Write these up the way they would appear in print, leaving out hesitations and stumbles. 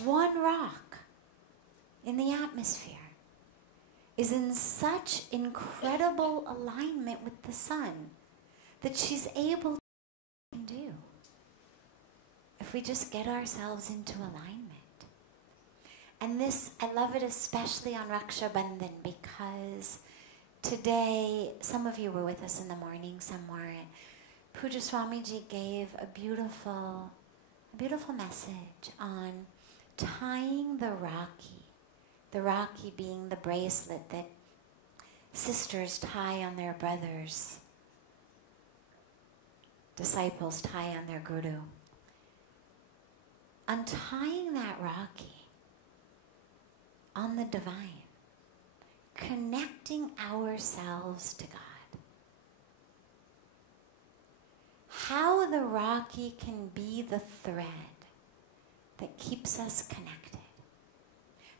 one rock in the atmosphere is in such incredible alignment with the sun that she's able to do if we just get ourselves into alignment. And this, I love it especially on Rakshabandhan, because today, some of you were with us in the morning somewhere, and Puja Swamiji gave a beautiful message on tying the Rakhi being the bracelet that sisters tie on their brothers, disciples tie on their guru. Untying that Rakhi on the divine, connecting ourselves to God. How the Rakhi can be the thread that keeps us connected.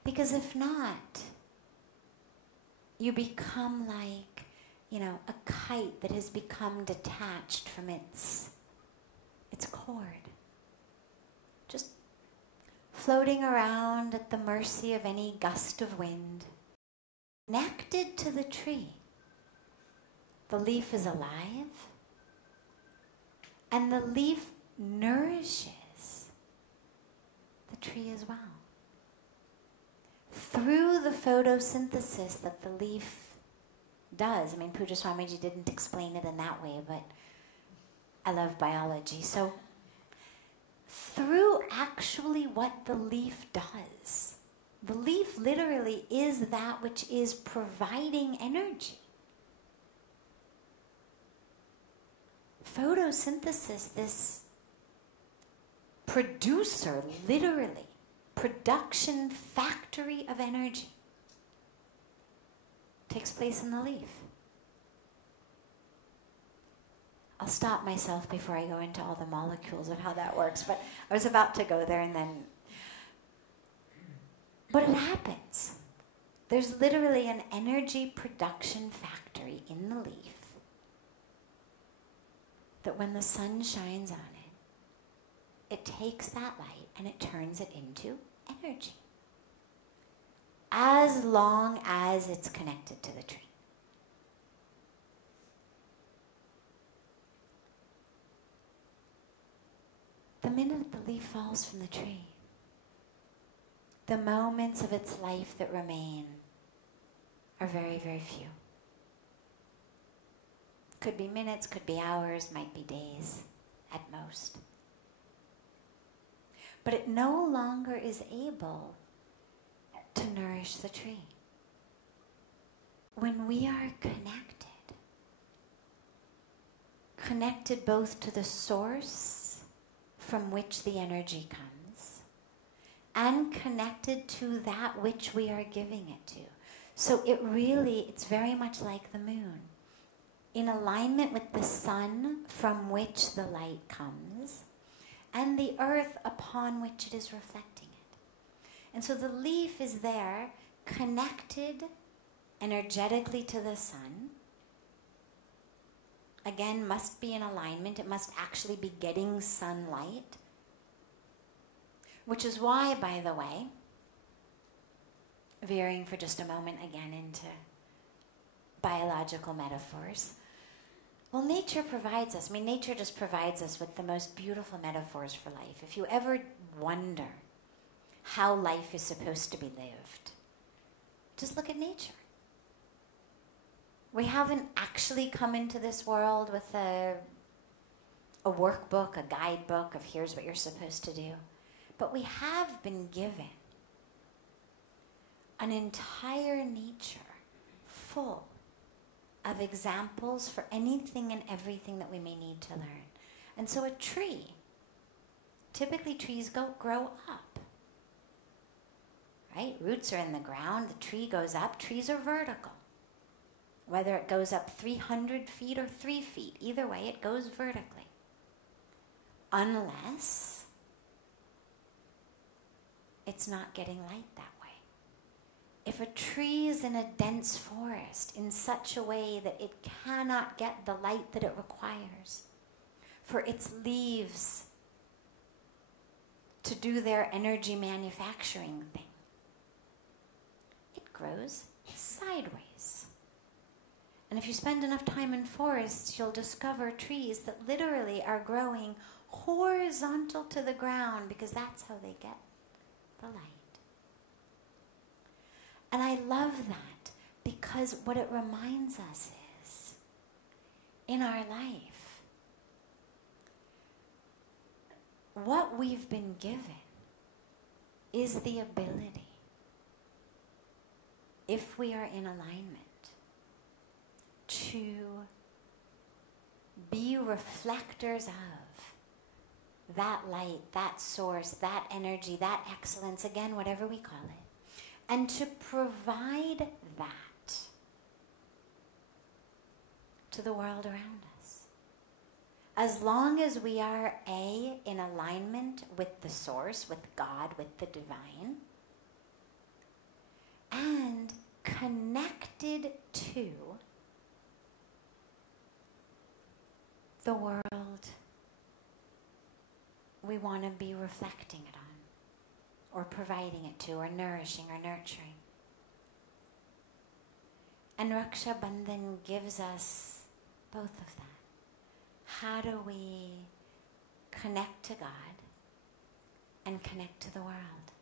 Because if not, you become like, a kite that has become detached from its cord. Just floating around at the mercy of any gust of wind, connected to the tree. The leaf is alive, and the leaf nourishes the tree as well. Through the photosynthesis that the leaf does. Puja Swamiji didn't explain it in that way, but I love biology. So through actually what the leaf does, the leaf literally is that which is providing energy. Photosynthesis, this producer, literally, production factory of energy, takes place in the leaf. I'll stop myself before I go into all the molecules of how that works, but I was about to go there and then... But it happens. There's literally an energy production factory in the leaf that when the sun shines on it, it takes that light and it turns it into energy. As long as it's connected to the tree. The minute the leaf falls from the tree, the moments of its life that remain are very, very few. Could be minutes, could be hours, might be days at most. But it no longer is able to nourish the tree. When we are connected both to the source from which the energy comes, and connected to that which we are giving it to. So it's very much like the moon. In alignment with the sun from which the light comes, and the earth upon which it is reflecting it. And so the leaf is there, connected energetically to the sun. Again, must be in alignment. It must actually be getting sunlight. Which is why, by the way, veering for just a moment again into biological metaphors, well, nature provides us. Nature just provides us with the most beautiful metaphors for life. If you ever wonder how life is supposed to be lived, just look at nature. We haven't actually come into this world with a workbook, a guidebook of here's what you're supposed to do. But we have been given an entire nature full of examples for anything and everything that we may need to learn. And so a tree, typically trees grow up, right? Roots are in the ground, the tree goes up, trees are vertical. Whether it goes up 300 feet or 3 feet, either way it goes vertically. Unless it's not getting light that way. If a tree is in a dense forest in such a way that it cannot get the light that it requires for its leaves to do their energy manufacturing thing. It grows sideways. And if you spend enough time in forests, you'll discover trees that literally are growing horizontal to the ground because that's how they get the light. And I love that because what it reminds us is, in our life, what we've been given is the ability, if we are in alignment, to be reflectors of that light, that source, that energy, that excellence, again, whatever we call it, and to provide that to the world around us. As long as we are in alignment with the source, with God, with the divine, and connected to the world we want to be reflecting it on, or providing it to, or nourishing, or nurturing. And Rakshabandhan gives us both of that. How do we connect to God and connect to the world?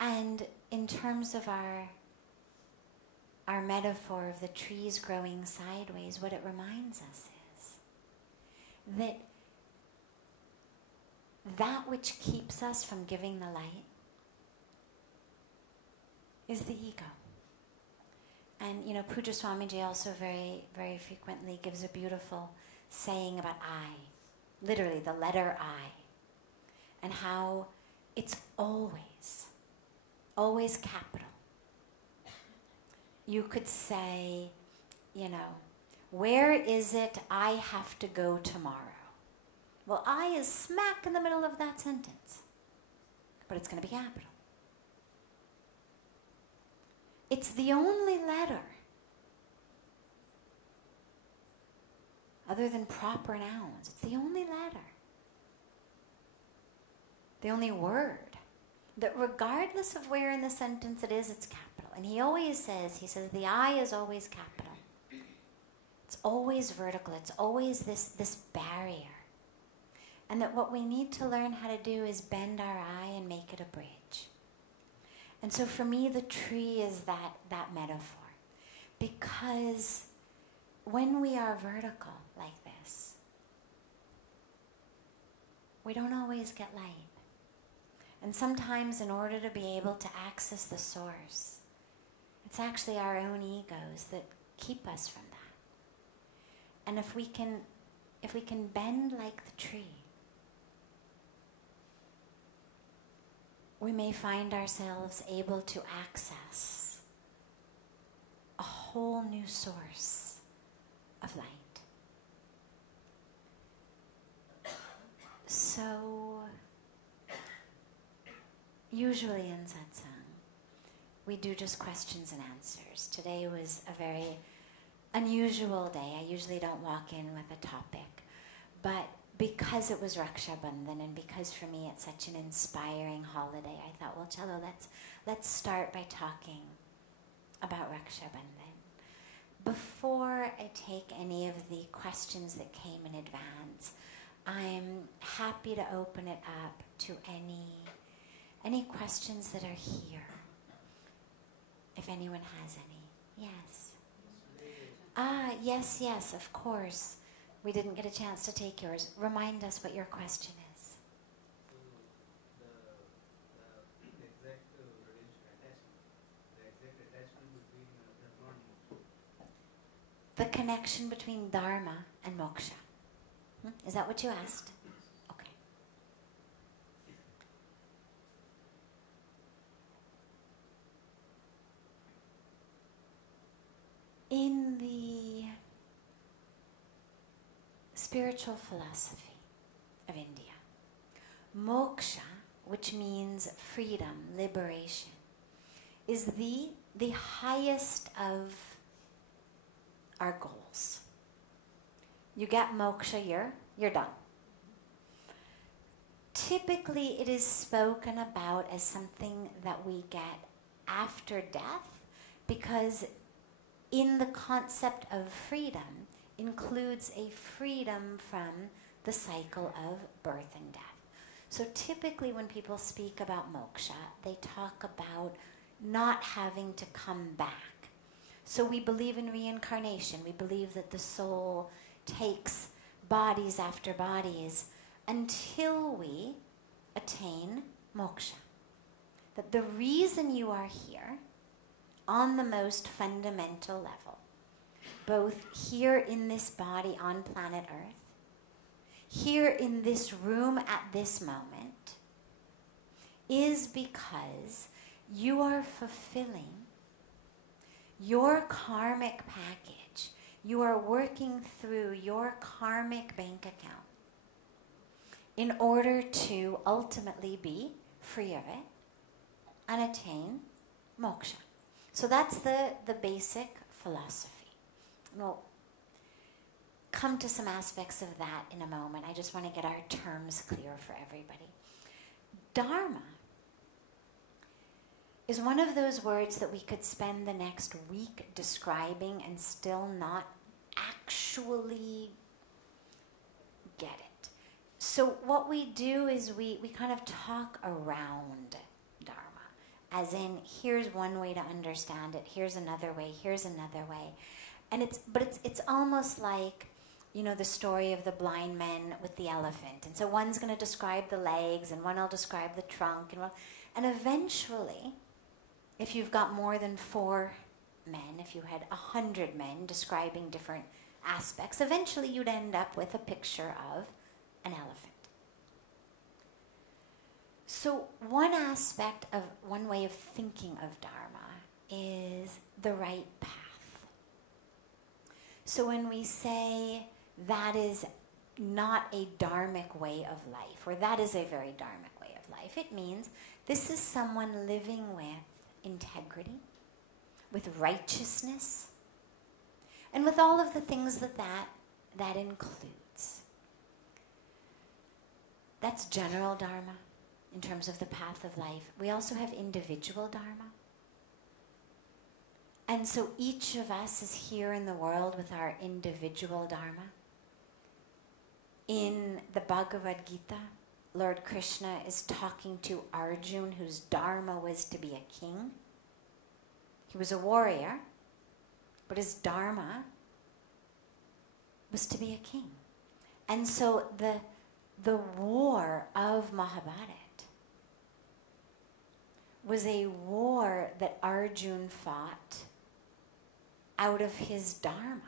And in terms of our metaphor of the trees growing sideways, what it reminds us is that that which keeps us from giving the light is the ego. And, you know, Pujya Swamiji also very, very frequently gives a beautiful saying about I, literally the letter I, and how it's always capital. You could say, you know, where is it I have to go tomorrow? Well, I is smack in the middle of that sentence, but it's going to be capital. It's the only letter, other than proper nouns, it's the only letter, the only word, that regardless of where in the sentence it is, it's capital. And he says, the I is always capital. It's always vertical. It's always this barrier. And that what we need to learn how to do is bend our I and make it a bridge. And so for me, the tree is that metaphor. Because when we are vertical like this, we don't always get light. And sometimes in order to be able to access the source, it's actually our own egos that keep us from that. And if we can bend like the tree, we may find ourselves able to access a whole new source of light. So, usually in satsang, we do just questions and answers. Today was a very unusual day. I usually don't walk in with a topic, but because it was Rakshabandhan and because for me it's such an inspiring holiday, I thought, well, Cello, let's start by talking about Rakshabandhan. Before I take any of the questions that came in advance, I'm happy to open it up to any questions that are here, if anyone has any. Yes. Yes, of course. We didn't get a chance to take yours. Remind us what your question is. The exact attachment between dharma and moksha. The connection between dharma and moksha. Is that what you asked? Okay. In the spiritual philosophy of India, moksha, which means freedom, liberation, is the highest of our goals. You get moksha, you're done. typically it is spoken about as something that we get after death, because in the concept of freedom includes a freedom from the cycle of birth and death. So typically when people speak about moksha, they talk about not having to come back. So we believe in reincarnation. We believe that the soul takes bodies after bodies until we attain moksha. That the reason you are here, on the most fundamental level, both here in this body on planet Earth, here in this room at this moment, is because you are fulfilling your karmic package. You are working through your karmic bank account in order to ultimately be free of it and attain moksha. So that's the basic philosophy. We'll come to some aspects of that in a moment. I just want to get our terms clear for everybody. Dharma is one of those words that we could spend the next week describing and still not actually get it. So what we do is we kind of talk around Dharma. As in, here's one way to understand it, here's another way, here's another way. And it's almost like, you know, the story of the blind men with the elephant. And so one's going to describe the legs, and one will describe the trunk. And eventually, if you've got more than 4 men, if you had 100 men describing different aspects, eventually you'd end up with a picture of an elephant. So one aspect of, one way of thinking of Dharma is the right path. So when we say that is not a dharmic way of life, or that is a very dharmic way of life, it means this is someone living with integrity, with righteousness, and with all of the things that includes. That's general dharma in terms of the path of life. We also have individual dharma. And so each of us is here in the world with our individual dharma. In the Bhagavad Gita, Lord Krishna is talking to Arjuna, whose dharma was to be a king. He was a warrior, but his dharma was to be a king. And so the war of Mahabharata was a war that Arjuna fought out of his dharma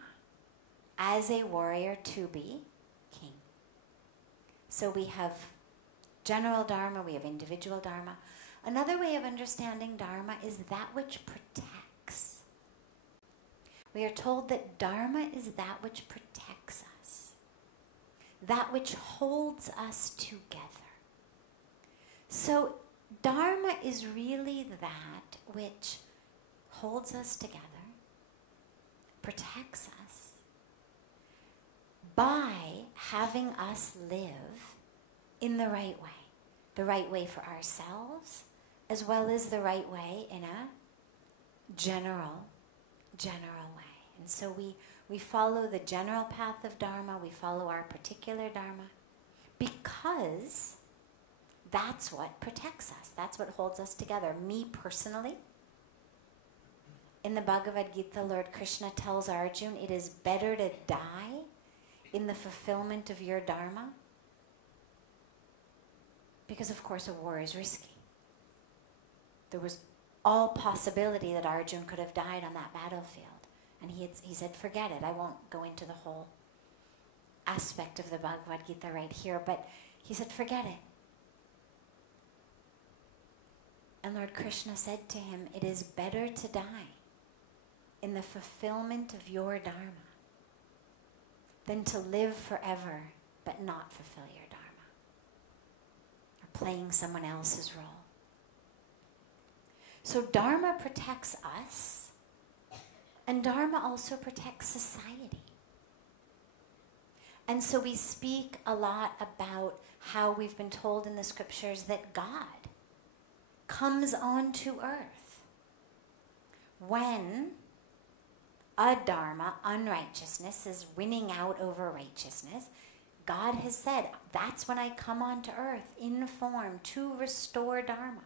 as a warrior to be king. So we have general dharma, we have individual dharma. Another way of understanding dharma is that which protects. We are told that dharma is that which protects us, that which holds us together. So dharma is really that which holds us together, protects us, by having us live in the right way for ourselves, as well as the right way in a general way. And so we follow the general path of dharma, we follow our particular dharma, because that's what protects us. That's what holds us together. Me personally, in the Bhagavad Gita, Lord Krishna tells Arjuna, it is better to die in the fulfillment of your dharma, because of course a war is risky. There was all possibility that Arjuna could have died on that battlefield. And he said, forget it. I won't go into the whole aspect of the Bhagavad Gita right here, but he said, forget it. And Lord Krishna said to him, it is better to die in the fulfillment of your dharma than to live forever but not fulfill your dharma, or playing someone else's role. So dharma protects us, and dharma also protects society. And so we speak a lot about how we've been told in the scriptures that God comes onto earth when a dharma, unrighteousness, is winning out over righteousness. God has said, that's when I come onto earth in form to restore dharma.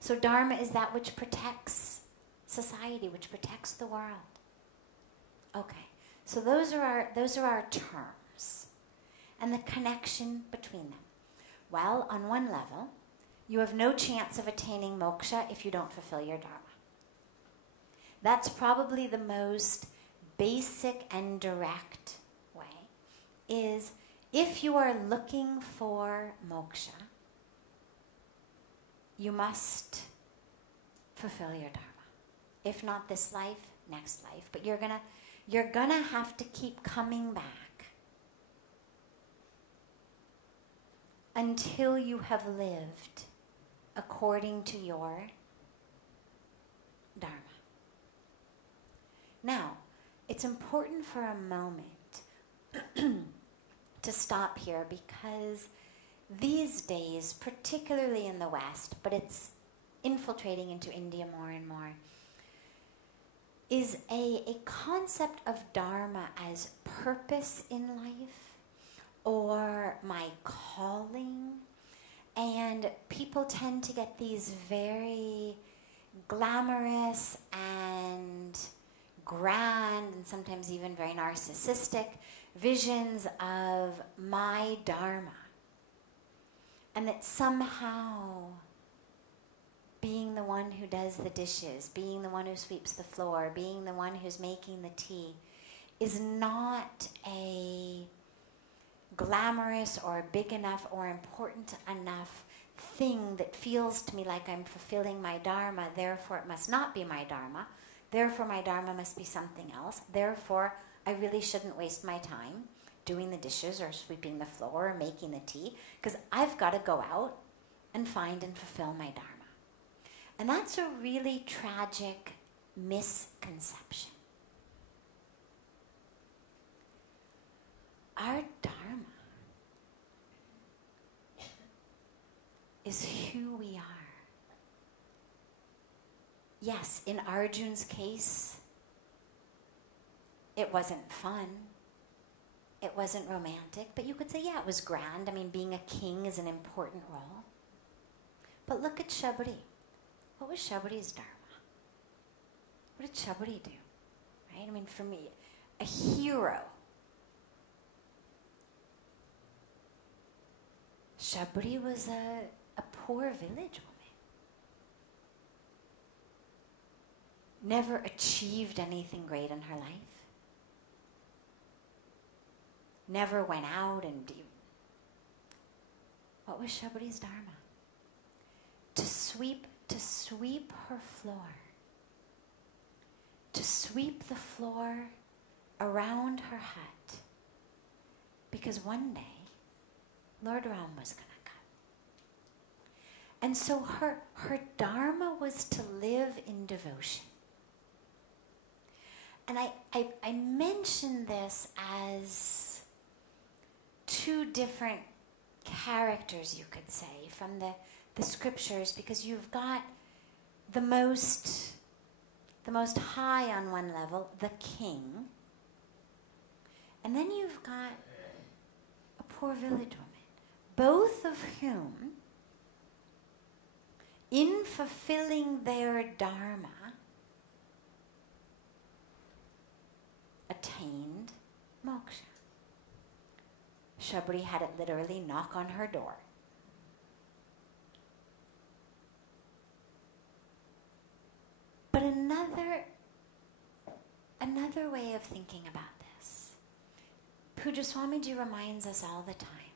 So dharma is that which protects society, which protects the world. Okay, so those are our terms and the connection between them. Well, on one level, you have no chance of attaining moksha if you don't fulfill your dharma. That's probably the most basic and direct way, is if you are looking for moksha, you must fulfill your dharma. If not this life, next life. But you're gonna have to keep coming back until you have lived according to your dharma. Now, it's important for a moment to stop here, because these days, particularly in the West, but it's infiltrating into India more and more, is a concept of dharma as purpose in life or my calling. And people tend to get these very glamorous and grand and sometimes even very narcissistic visions of my dharma. And that somehow being the one who does the dishes, being the one who sweeps the floor, being the one who's making the tea is not a glamorous or big enough or important enough thing that feels to me like I'm fulfilling my dharma, therefore it must not be my dharma, therefore my dharma must be something else, therefore I really shouldn't waste my time doing the dishes or sweeping the floor or making the tea, because I've got to go out and find and fulfill my dharma. And that's a really tragic misconception. Our dharma is who we are. Yes, in Arjun's case, it wasn't fun. It wasn't romantic, but you could say, yeah, it was grand. I mean, being a king is an important role. But look at Shabri. What was Shabri's dharma? What did Shabri do? Right? I mean, for me, a hero. Shabri was a poor village woman. Never achieved anything great in her life. Never went out and... What was Shabri's dharma? To sweep her floor. To sweep the floor around her hut. Because one day, Lord Ram was going to come. And so her dharma was to live in devotion. And I mention this as two different characters, you could say, from the scriptures, because you've got the most high on one level, the king, and then you've got a poor village woman, both of whom, in fulfilling their dharma, attained moksha. Shabri had it literally knock on her door. But another way of thinking about this, Puja Swamiji reminds us all the time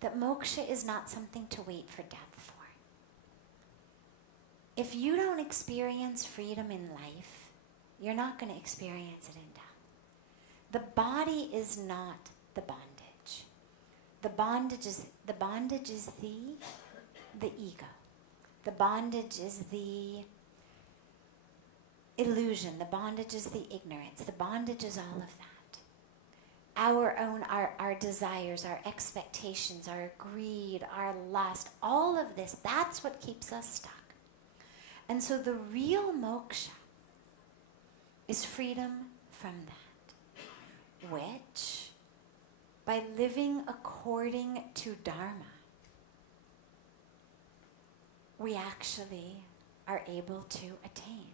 that moksha is not something to wait for death for. If you don't experience freedom in life, you're not going to experience it in death. The body is not the bondage. The bondage is the ego. The bondage is the illusion. The bondage is the ignorance. The bondage is all of that. our desires, our expectations, our greed, our lust, all of this, that's what keeps us stuck. And so the real moksha is freedom from that, which, by living according to dharma, we actually are able to attain.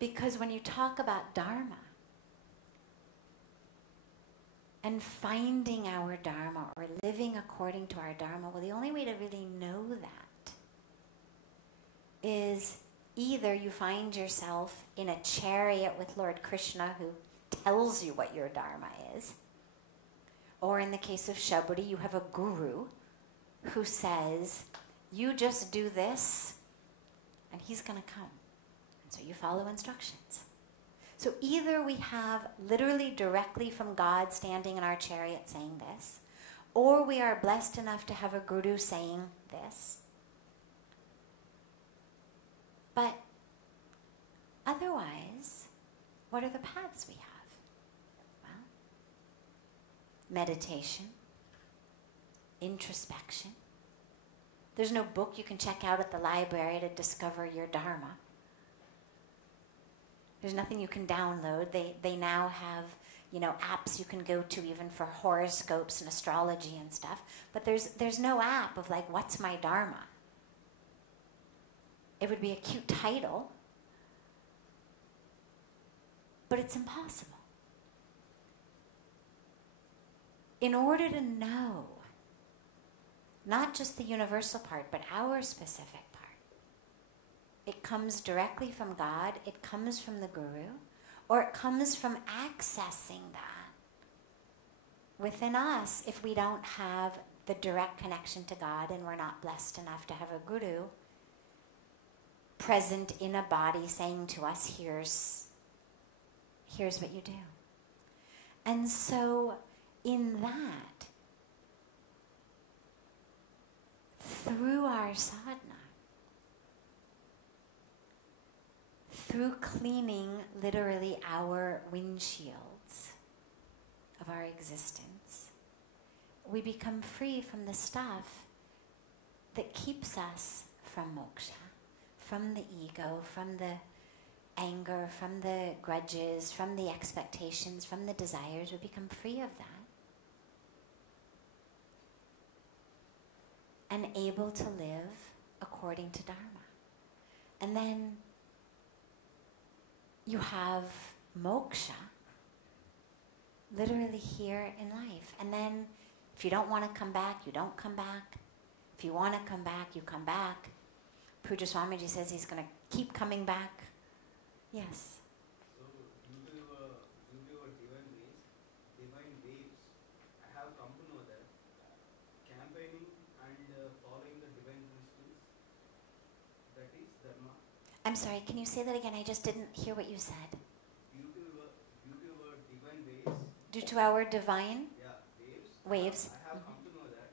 Because when you talk about dharma, and finding our dharma or living according to our dharma, well, the only way to really know that is either you find yourself in a chariot with Lord Krishna who tells you what your dharma is, or in the case of Shaburi, you have a guru who says, you just do this and he's going to come. And so you follow instructions. So either we have literally directly from God standing in our chariot saying this, or we are blessed enough to have a guru saying this. But otherwise, what are the paths we have? Well, meditation, introspection. There's no book you can check out at the library to discover your dharma. There's nothing you can download. They now have, apps you can go to even for horoscopes and astrology and stuff. But there's no app of like, what's my dharma? It would be a cute title, but it's impossible. In order to know, not just the universal part, but our specific part, it comes directly from God, it comes from the guru, or it comes from accessing that within us if we don't have the direct connection to God and we're not blessed enough to have a guru present in a body saying to us, here's what you do. And so in that, through our sadhana, through cleaning literally our windshields of our existence, we become free from the stuff that keeps us from moksha, from the ego, from the anger, from the grudges, from the expectations, from the desires. We become free of that. And able to live according to dharma. And then you have moksha literally here in life. And then if you don't want to come back, you don't come back. If you want to come back, you come back. Puja Swamiji says he's going to keep coming back. Yes. So, due to your divine waves, I have come to know that campaigning and following the divine principles, that is dharma. I'm sorry, can you say that again? I just didn't hear what you said. Due to your divine waves. Due to our divine waves. waves. I have come to know that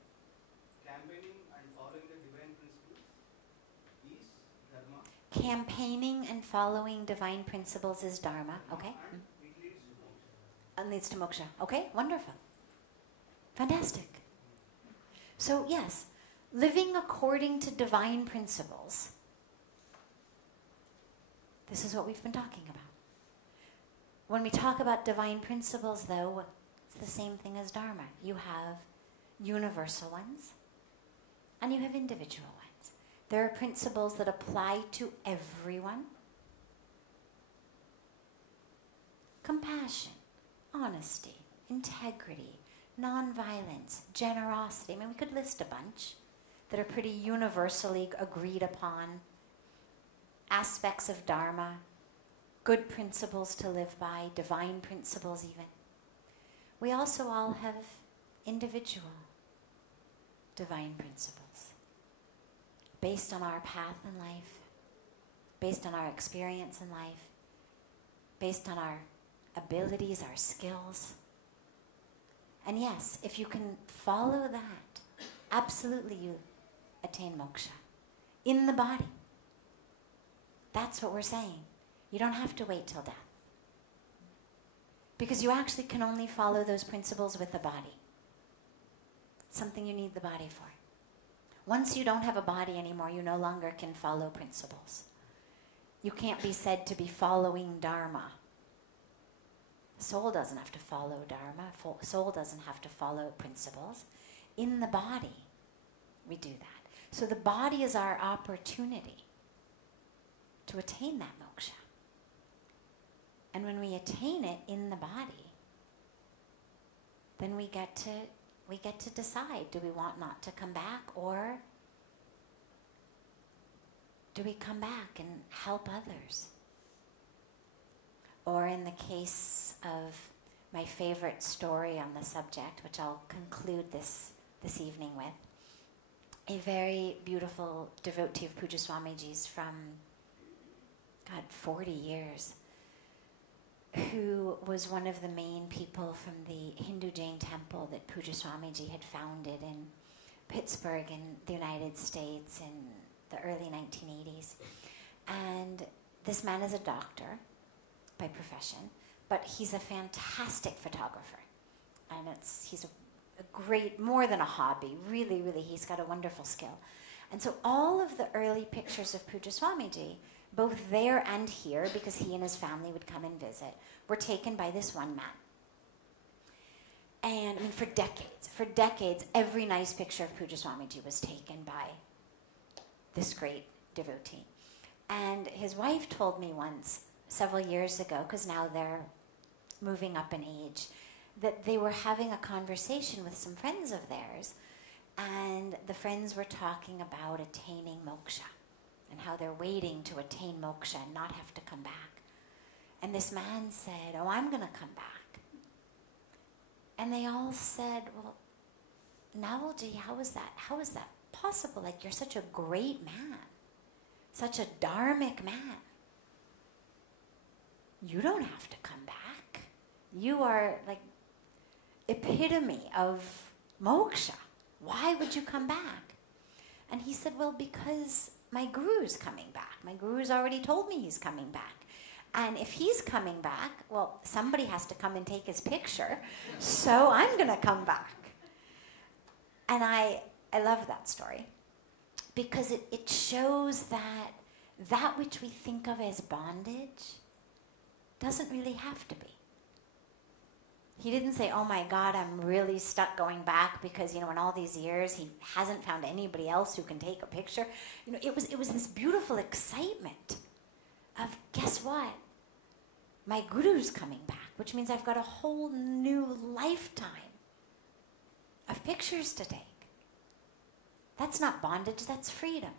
campaigning and following the divine principles is dharma. Campaigning and following divine principles is dharma. Okay. And it leads to moksha. And leads to moksha. Okay, wonderful. Fantastic. So yes, living according to divine principles. This is what we've been talking about. When we talk about divine principles, though, it's the same thing as dharma. You have universal ones, and you have individual ones. There are principles that apply to everyone. Compassion, honesty, integrity, nonviolence, generosity. I mean, we could list a bunch that are pretty universally agreed upon. Aspects of dharma, good principles to live by, divine principles even. We also all have individual divine principles based on our path in life, based on our experience in life, based on our abilities, our skills. And yes, if you can follow that, absolutely you attain moksha in the body. That's what we're saying. You don't have to wait till death. Because you actually can only follow those principles with the body. It's something you need the body for. Once you don't have a body anymore, you no longer can follow principles. You can't be said to be following dharma. Soul doesn't have to follow dharma. Soul doesn't have to follow principles. In the body, we do that. So the body is our opportunity to attain that moksha. And when we attain it in the body, then we get to decide, do we want not to come back, or do we come back and help others? Or in the case of my favorite story on the subject, which I'll conclude this evening with, a very beautiful devotee of Puja Swamiji's from, 40 years, who was one of the main people from the Hindu Jain temple that Puja Swamiji had founded in Pittsburgh in the United States in the early 1980s. And this man is a doctor by profession, but he's a fantastic photographer. And he's a great, more than a hobby, really, really, he's got a wonderful skill. And so all of the early pictures of Puja Swamiji, both there and here, because he and his family would come and visit, were taken by this one man. And I mean, for decades, every nice picture of Puja Swamiji was taken by this great devotee. And his wife told me once, several years ago, because now they're moving up in age, that they were having a conversation with some friends of theirs, and the friends were talking about attaining moksha and how they're waiting to attain moksha and not have to come back. And this man said, "Oh, I'm going to come back." And they all said, "Well, Navalji, how is that possible? Like, you're such a great man, such a dharmic man. You don't have to come back. You are like epitome of moksha. Why would you come back?" And he said, "Well, because my guru's coming back. My guru's already told me he's coming back. And if he's coming back, well, somebody has to come and take his picture, so I'm going to come back." And I love that story, because it shows that which we think of as bondage doesn't really have to be. He didn't say, "Oh my God, I'm really stuck going back because, in all these years he hasn't found anybody else who can take a picture." It was this beautiful excitement of, guess what? My guru's coming back, which means I've got a whole new lifetime of pictures to take. That's not bondage, that's freedom.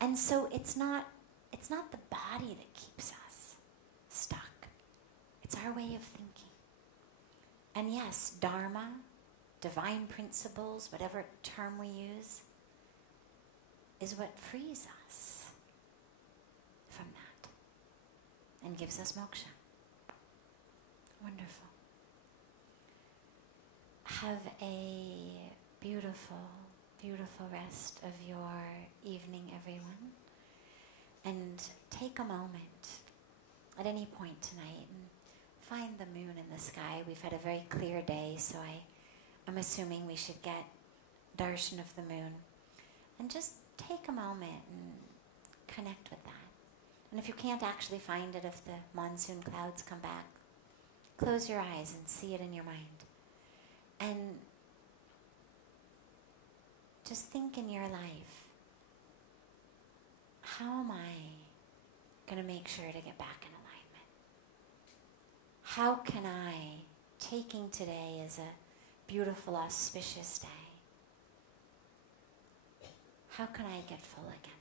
And so it's not the body that keeps us stuck. It's our way of thinking. And yes, dharma, divine principles, whatever term we use, is what frees us from that and gives us moksha. Wonderful. Have a beautiful, beautiful rest of your evening, everyone. And take a moment at any point tonight and find the moon in the sky. We've had a very clear day, so I'm assuming we should get darshan of the moon. And just take a moment and connect with that. And if you can't actually find it, if the monsoon clouds come back, close your eyes and see it in your mind. And just think in your life, how am I going to make sure to get back in alignment? How can I, taking today as a beautiful, auspicious day, how can I get full again?